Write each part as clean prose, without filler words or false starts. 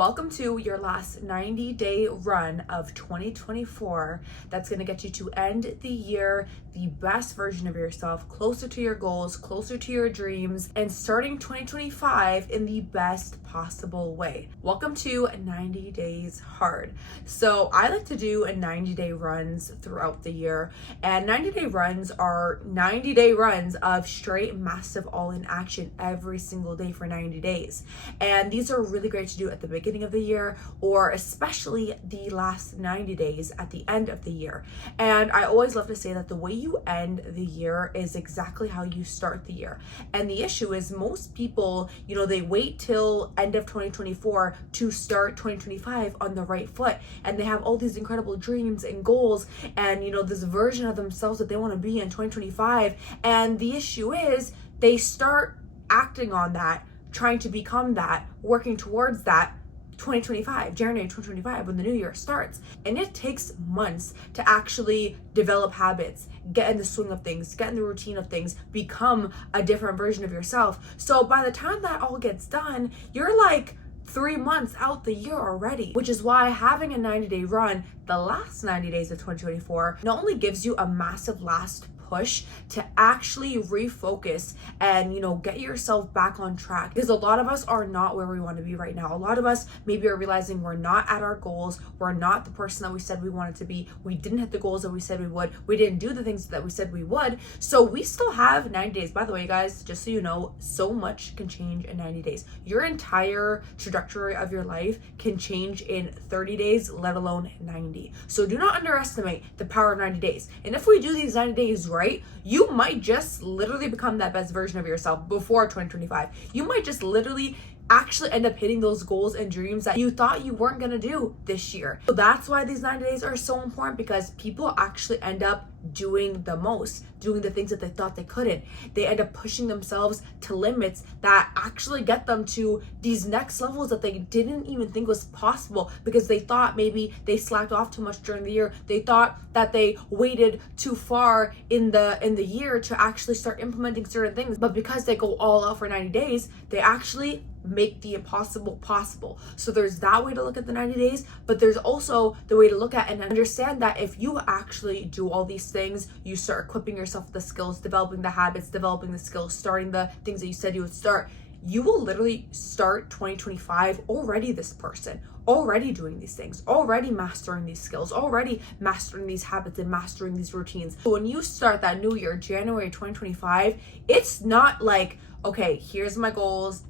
Welcome to your last 90-day run of 2024 that's going to get you to end the year the best version of yourself, closer to your goals, closer to your dreams, and starting 2025 in the best possible way. Welcome to 90 Days Hard. So I like to do 90-day runs throughout the year, and 90-day runs are 90-day runs of straight massive all-in action every single day for 90 days. And these are really great to do at the beginning of the year, or especially the last 90 days at the end of the year. And I always love to say that the way you end the year is exactly how you start the year. And the issue is most people, they wait till end of 2024 to start 2025 on the right foot. And they have all these incredible dreams and goals and, this version of themselves that they want to be in 2025. And the issue is they start acting on that, trying to become that, working towards that, January 2025, when the new year starts. And it takes months to actually develop habits, get in the swing of things, get in the routine of things, become a different version of yourself. So by the time that all gets done, you're like 3 months out the year already, which is why having a 90-day run, the last 90 days of 2024, not only gives you a massive last push to actually refocus and get yourself back on track, because a lot of us are not where we want to be right now. A lot of us maybe are realizing we're not at our goals, we're not the person that we said we wanted to be, we didn't hit the goals that we said we would, we didn't do the things that we said we would. So we still have 90 days. By the way, guys, just so you know, so much can change in 90 days. Your entire trajectory of your life can change in 30 days, let alone 90. So do not underestimate the power of 90 days. And if we do these 90 days right, you might just literally become that best version of yourself before 2025. You might just literally actually end up hitting those goals and dreams that you thought you weren't gonna do this year. So that's why these 90 days are so important, because people actually end up doing the most, doing the things that they thought they couldn't. They end up pushing themselves to limits that actually get them to these next levels that they didn't even think was possible, because they thought maybe they slacked off too much during the year. They thought that they waited too far in the year to actually start implementing certain things. But because they go all out for 90 days, they actually make the impossible possible. So there's that way to look at the 90 days, but there's also the way to look at and understand that if you actually do all these things, you start equipping yourself with the skills, developing the habits, developing the skills, starting the things that you said you would start, you will literally start 2025 already this person, already doing these things, already mastering these skills, already mastering these habits and mastering these routines. So when you start that new year, January 2025, it's not like, okay, here's my goals,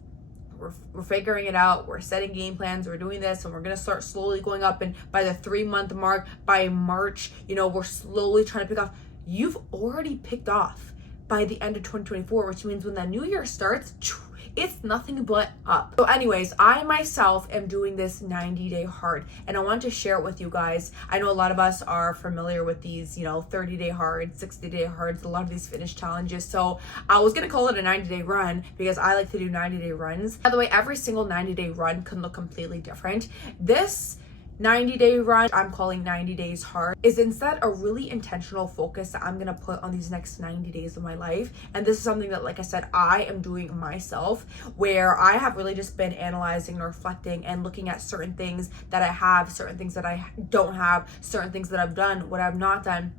we're figuring it out, we're setting game plans, we're doing this, and we're going to start slowly going up, and by the 3-month mark, by March, we're slowly trying to pick off. You've already picked off by the end of 2024, which means when that new year starts, it's nothing but up. So anyways, I myself am doing this 90-day hard, and I want to share it with you guys. I know a lot of us are familiar with these, 30-day hard, 60-day hards, a lot of these fitness challenges. So I was going to call it a 90-day run because I like to do 90-day runs. By the way, every single 90-day run can look completely different. This 90-day run I'm calling 90 Days Hard is instead a really intentional focus that I'm gonna put on these next 90 days of my life. And this is something that, like I said, I am doing myself, where I have really just been analyzing and reflecting and looking at certain things that I have, certain things that I don't have, certain things that I've done, what I've not done.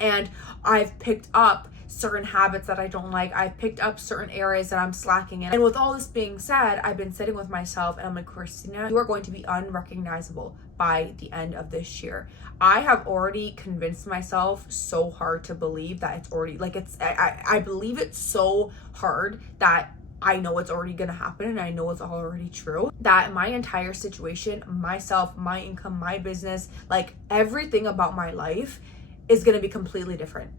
And I've picked up certain habits that I don't like. I've picked up certain areas that I'm slacking in. And with all this being said, I've been sitting with myself and I'm like, Christina, you are going to be unrecognizable by the end of this year. I have already convinced myself so hard to believe that it's already, I believe it so hard that I know it's already gonna happen, and I know it's already true, that my entire situation, myself, my income, my business, like everything about my life is gonna be completely different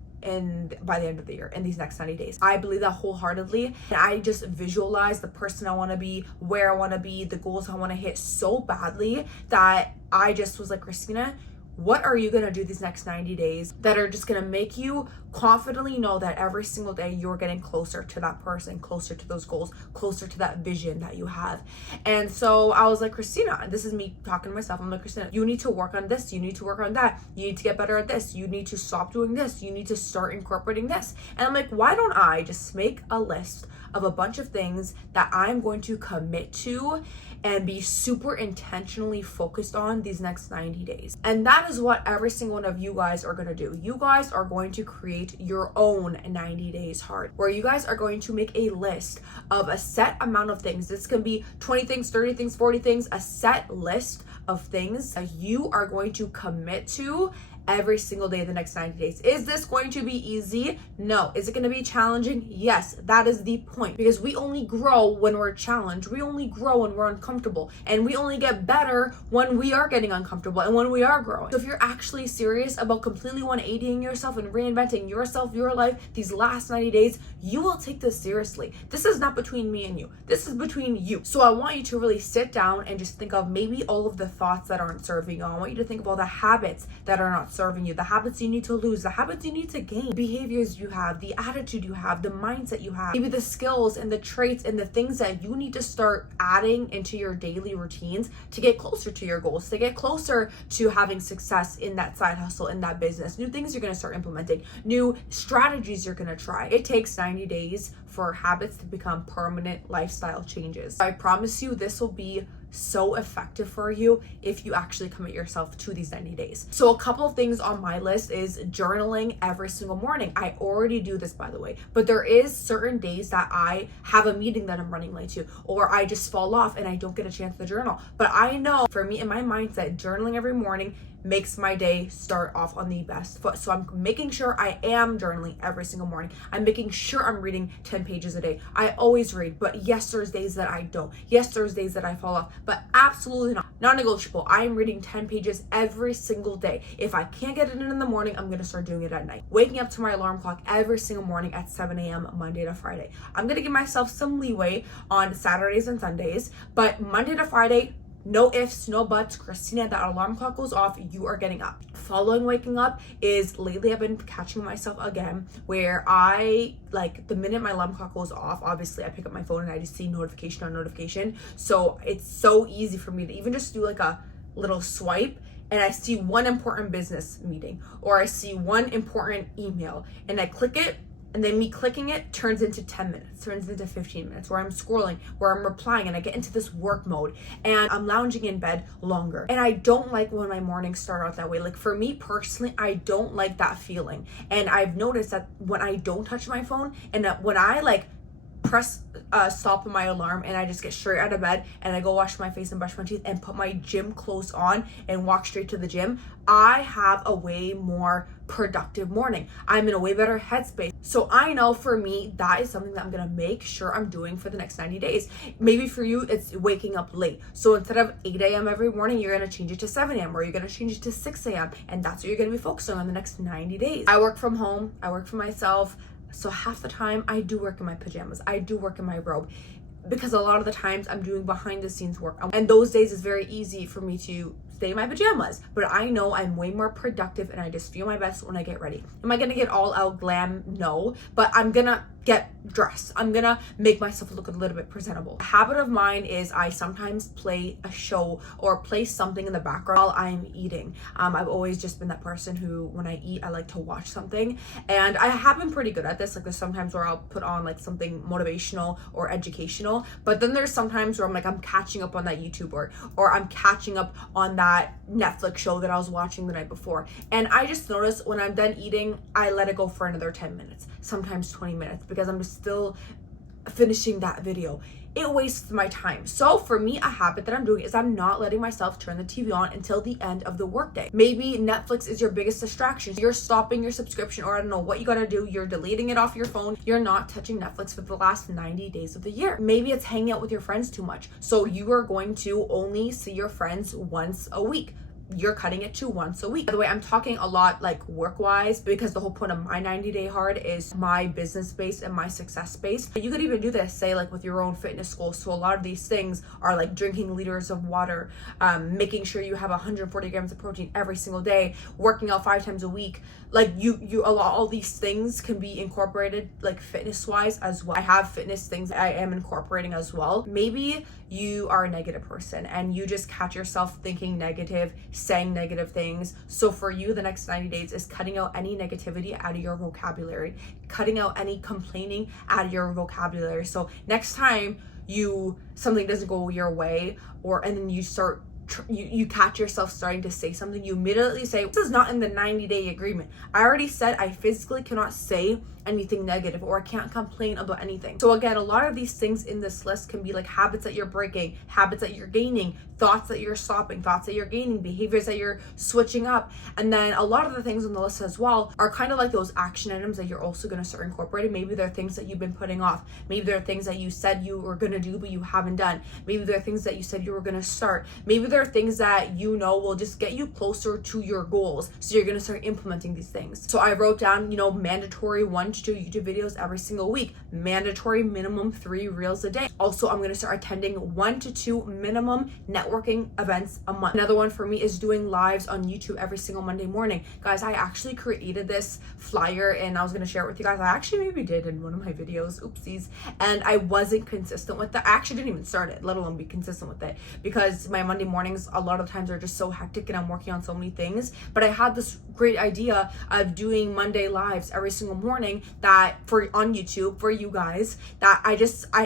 by the end of the year, in these next 90 days. I believe that wholeheartedly, and I just visualize the person I want to be, where I want to be, the goals I want to hit so badly that I just was like, Christina, what are you going to do these next 90 days that are just going to make you confidently know that every single day you're getting closer to that person, closer to those goals, closer to that vision that you have? And so I was like, Christina, and this is me talking to myself, I'm like, Christina, you need to work on this, you need to work on that, you need to get better at this, you need to stop doing this, you need to start incorporating this. And I'm like, why don't I just make a list of a bunch of things that I'm going to commit to and be super intentionally focused on these next 90 days. And that is what every single one of you guys are going to do. You guys are going to create your own 90 days hard, where you guys are going to make a list of a set amount of things. This can be 20 things, 30 things, 40 things, a set list of things that you are going to commit to every single day of the next 90 days. Is this going to be easy? No. Is it going to be challenging? Yes. That is the point, because we only grow when we're challenged. We only grow when we're uncomfortable, and we only get better when we are getting uncomfortable and when we are growing. So if you're actually serious about completely 180ing yourself and reinventing yourself, your life, these last 90 days, you will take this seriously. This is not between me and you. This is between you. So I want you to really sit down and just think of maybe all of the thoughts that aren't serving you. I want you to think of all the habits that are not serving you, the habits you need to lose, the habits you need to gain, behaviors you have, the attitude you have, the mindset you have, maybe the skills and the traits and the things that you need to start adding into your daily routines to get closer to your goals, to get closer to having success in that side hustle, in that business, new things you're going to start implementing, new strategies you're going to try. It takes 90 days for habits to become permanent lifestyle changes. I promise you this will be so effective for you if you actually commit yourself to these 90 days. So a couple of things on my list is journaling every single morning. I already do this, by the way, but there is certain days that I have a meeting that I'm running late to, or I just fall off and I don't get a chance to journal. But I know for me, in my mindset, journaling every morning makes my day start off on the best foot. So I'm making sure I am journaling every single morning. I'm making sure I'm reading 10 pages a day. I always read, but yes, there's days that I don't. Yes, there's days that I fall off, but absolutely not. Non-negotiable. I am reading 10 pages every single day. If I can't get it in the morning, I'm going to start doing it at night. Waking up to my alarm clock every single morning at 7 a.m. Monday to Friday. I'm going to give myself some leeway on Saturdays and Sundays, but Monday to Friday, no ifs, no buts. Christina, that alarm clock goes off, you are getting up. Following waking up is lately I've been catching myself again where I, like, the minute my alarm clock goes off, obviously I pick up my phone and I just see notification on notification. So it's so easy for me to even just do like a little swipe and I see one important business meeting or I see one important email and I click it. And then me clicking it turns into 10 minutes, turns into 15 minutes where I'm scrolling, where I'm replying, and I get into this work mode and I'm lounging in bed longer. And I don't like when my mornings start out that way. Like for me personally, I don't like that feeling. And I've noticed that when I don't touch my phone and when I like press stop on my alarm and I just get straight out of bed and I go wash my face and brush my teeth and put my gym clothes on and walk straight to the gym, I have a way more productive morning. I'm in a way better headspace. So I know for me, that is something that I'm gonna make sure I'm doing for the next 90 days. Maybe for you, it's waking up late. So instead of 8 a.m. every morning, you're gonna change it to 7 a.m. or you're gonna change it to 6 a.m. And that's what you're gonna be focusing on the next 90 days. I work from home, I work for myself. So half the time I do work in my pajamas. I do work in my robe because a lot of the times I'm doing behind the scenes work. And those days it's very easy for me to stay in my pajamas. But I know I'm way more productive and I just feel my best when I get ready. Am I gonna get all out glam? No. But I'm gonna get dressed. I'm gonna make myself look a little bit presentable. A habit of mine is I sometimes play a show or play something in the background while I'm eating. I've always just been that person who, when I eat, I like to watch something. And I have been pretty good at this. Like there's sometimes where I'll put on like something motivational or educational. But then there's sometimes where I'm like, I'm catching up on that YouTube or I'm catching up on that Netflix show that I was watching the night before. And I just noticed when I'm done eating, I let it go for another 10 minutes, sometimes 20 minutes, because I'm just still finishing that video. It wastes my time. So for me, a habit that I'm doing is I'm not letting myself turn the TV on until the end of the workday. Maybe Netflix is your biggest distraction. You're stopping your subscription, or I don't know what you gotta do. You're deleting it off your phone. You're not touching Netflix for the last 90 days of the year. Maybe it's hanging out with your friends too much. So you are going to only see your friends once a week. You're cutting it to once a week. By the way, I'm talking a lot like work-wise because the whole point of my 90-day hard is my business base and my success base. You could even do this, say like with your own fitness goals. So a lot of these things are like drinking liters of water, making sure you have 140 grams of protein every single day, working out 5 times a week. Like all these things can be incorporated like fitness-wise as well. I have fitness things I am incorporating as well. Maybe you are a negative person and you just catch yourself thinking negative, saying negative things. So for you, the next 90 days is cutting out any negativity out of your vocabulary, cutting out any complaining out of your vocabulary. So next time something doesn't go your way, and then you catch yourself starting to say something, you immediately say, this is not in the 90-day agreement. I already said I physically cannot say anything negative, or I can't complain about anything. So again, a lot of these things in this list can be like habits that you're breaking, habits that you're gaining, thoughts that you're stopping, thoughts that you're gaining, behaviors that you're switching up. And then a lot of the things on the list as well are kind of like those action items that you're also going to start incorporating. Maybe they're things that you've been putting off. Maybe they're things that you said you were going to do but you haven't done. Maybe they're things that you said you were going to start. Maybe they're things that will just get you closer to your goals, so you're going to start implementing these things. So I wrote down, mandatory 1 to 2 YouTube videos every single week, mandatory minimum 3 reels a day. Also, I'm going to start attending 1 to 2 minimum networking events a month. Another one for me is doing lives on YouTube every single Monday morning. Guys, I actually created this flyer and I was going to share it with you guys. I actually maybe did in one of my videos, oopsies, and I wasn't consistent with that. I actually didn't even start it, let alone be consistent with it, because my Monday mornings a lot of times are just so hectic and I'm working on so many things. But I had this great idea of doing Monday lives every single morning on YouTube for you guys, that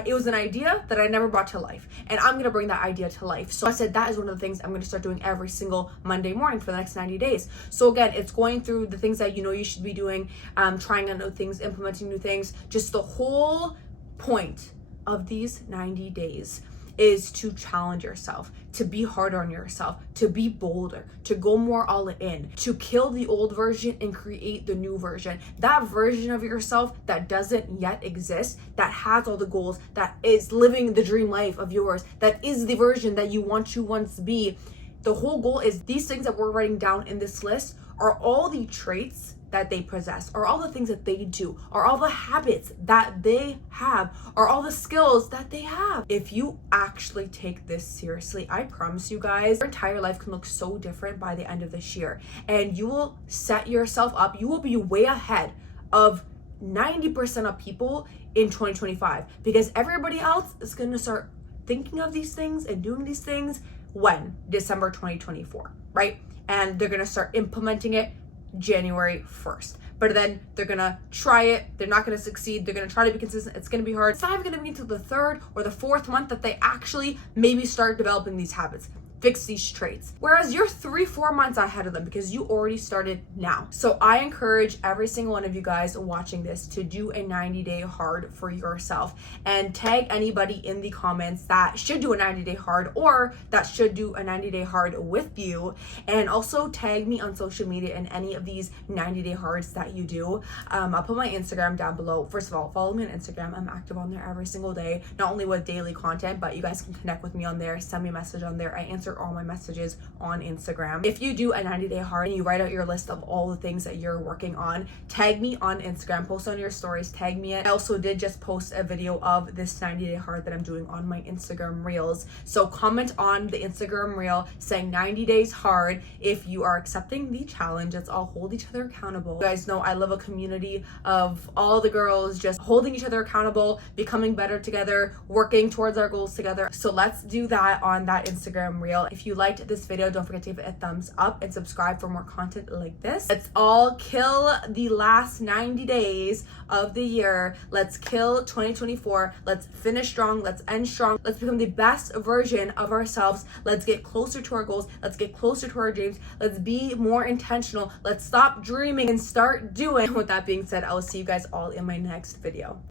it was an idea that I never brought to life, and I'm gonna bring that idea to life. So I said that is one of the things I'm gonna start doing every single Monday morning for the next 90 days. So again, it's going through the things that you should be doing, trying out new things, implementing new things. Just the whole point of these 90 days is to challenge yourself, to be harder on yourself, to be bolder, to go more all in, to kill the old version and create the new version. That version of yourself that doesn't yet exist, that has all the goals, that is living the dream life of yours, that is the version that you want to once be. The whole goal is these things that we're writing down in this list are all the traits that they possess, are all the things that they do, are all the habits that they have, are all the skills that they have. If you actually take this seriously, I promise you guys, your entire life can look so different by the end of this year, and you will set yourself up, you will be way ahead of 90% of people in 2025, because everybody else is going to start thinking of these things and doing these things when? December 2024, right? And they're going to start implementing it January 1st. But then they're gonna try it, they're not gonna succeed, they're gonna try to be consistent, it's gonna be hard. It's not even gonna be until the 3rd or the 4th month that they actually maybe start developing these habits, fix these traits. Whereas you're 3-4 months ahead of them because you already started now. So I encourage every single one of you guys watching this to do a 90-day hard for yourself, and tag anybody in the comments that should do a 90-day hard or that should do a 90-day hard with you. And also tag me on social media in any of these 90-day hards that you do. I'll put my Instagram down below. First of all, follow me on Instagram. I'm active on there every single day, not only with daily content, but you guys can connect with me on there, send me a message on there. I answer all my messages on Instagram. If you do a 90-day hard and you write out your list of all the things that you're working on, tag me on Instagram, post on your stories, tag me it. I also did just post a video of this 90-day hard that I'm doing on my Instagram reels. So comment on the Instagram reel saying 90 days hard if you are accepting the challenge. Let's all hold each other accountable. You guys know I love a community of all the girls just holding each other accountable, becoming better together, working towards our goals together. So let's do that on that Instagram reel. If you liked this video, don't forget to give it a thumbs up and subscribe for more content like this. Let's all kill the last 90 days of the year. Let's kill 2024. Let's finish strong. Let's end strong. Let's become the best version of ourselves. Let's get closer to our goals. Let's get closer to our dreams. Let's be more intentional. Let's stop dreaming and start doing. With that being said, I will see you guys all in my next video.